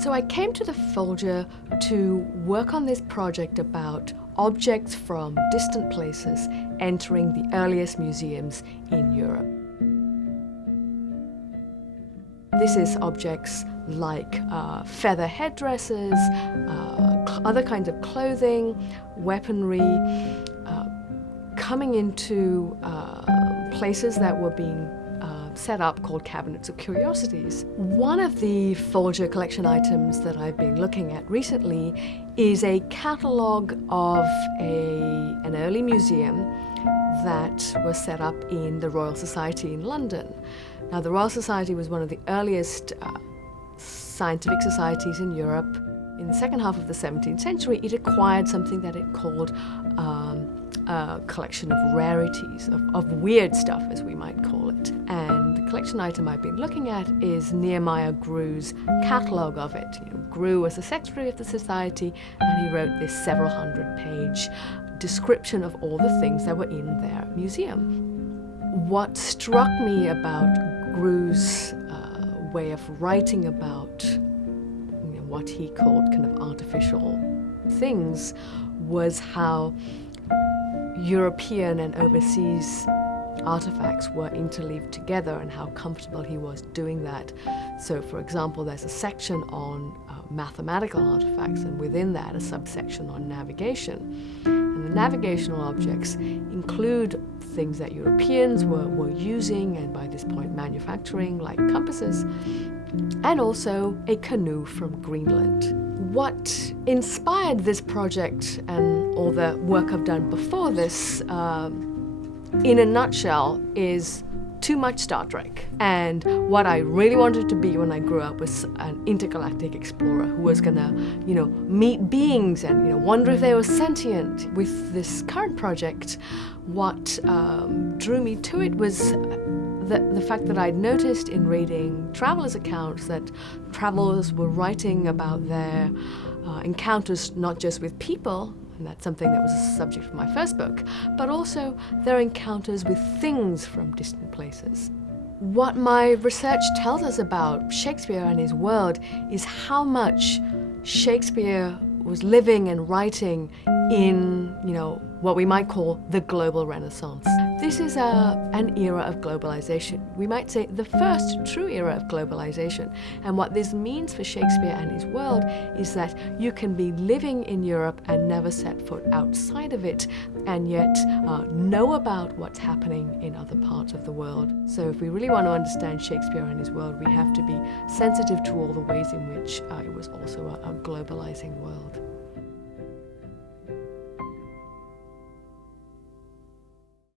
So I came to the Folger to work on this project about objects from distant places entering the earliest museums in Europe. This is objects like feather headdresses, other kinds of clothing, weaponry, coming into places that were being set up called cabinets of curiosities. One of the Folger collection items that I've been looking at recently is a catalogue of an early museum that was set up in the Royal Society in London. Now, the Royal Society was one of the earliest scientific societies in Europe. In the second half of the 17th century, it acquired something that it called a collection of rarities, of weird stuff, as we might call it. And the collection item I've been looking at is Nehemiah Grew's catalogue of it. Grew was the secretary of the society, and he wrote this several hundred-page description of all the things that were in their museum. What struck me about Grew's way of writing about what he called kind of artificial things was how European and overseas artifacts were interleaved together and how comfortable he was doing that. So, for example, there's a section on mathematical artifacts, and within that a subsection on navigation. And the navigational objects include things that Europeans were using and by this point manufacturing, like compasses, and also a canoe from Greenland. What inspired this project and all the work I've done before this, in a nutshell, is too much Star Trek. And what I really wanted to be when I grew up was an intergalactic explorer who was gonna, meet beings and, wonder if they were sentient. With this current project, what drew me to it was the fact that I'd noticed in reading travelers' accounts that travelers were writing about their encounters not just with people, and that's something that was the subject of my first book, but also their encounters with things from distant places. What my research tells us about Shakespeare and his world is how much Shakespeare was living and writing in, what we might call the global Renaissance. This is an era of globalization. We might say the first true era of globalization. And what this means for Shakespeare and his world is that you can be living in Europe and never set foot outside of it, and yet know about what's happening in other parts of the world. So if we really want to understand Shakespeare and his world, we have to be sensitive to all the ways in which it was also a globalizing world.